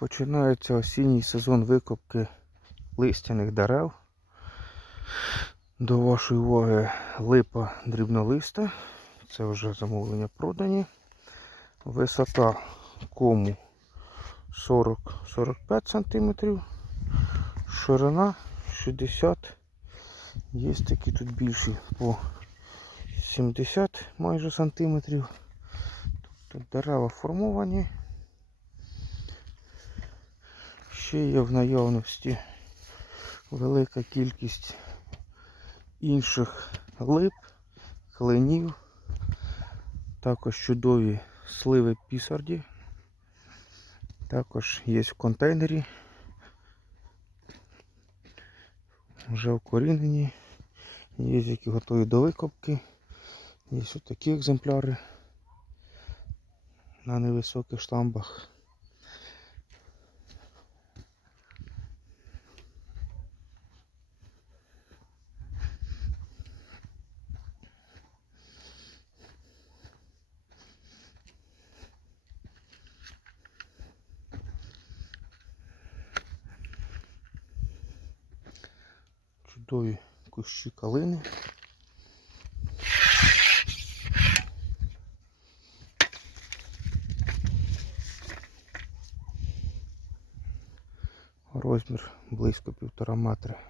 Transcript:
Починається осінній сезон викопки листяних дерев. До вашої уваги липа дрібнолиста. Це вже замовлення продані. Висота кому 40-45 см. Ширина 60 Є такі тут більші по 70 майже сантиметрів. Тут дерева формовані. Ще є в наявності велика кількість інших лип, кленів, також чудові сливи пісарді. Також є в контейнері. Вже вкорінені. Є які готові до викопки. Є ось такі екземпляри на невисоких штамбах. Чудові кущі калини. Розмір близько півтора метра.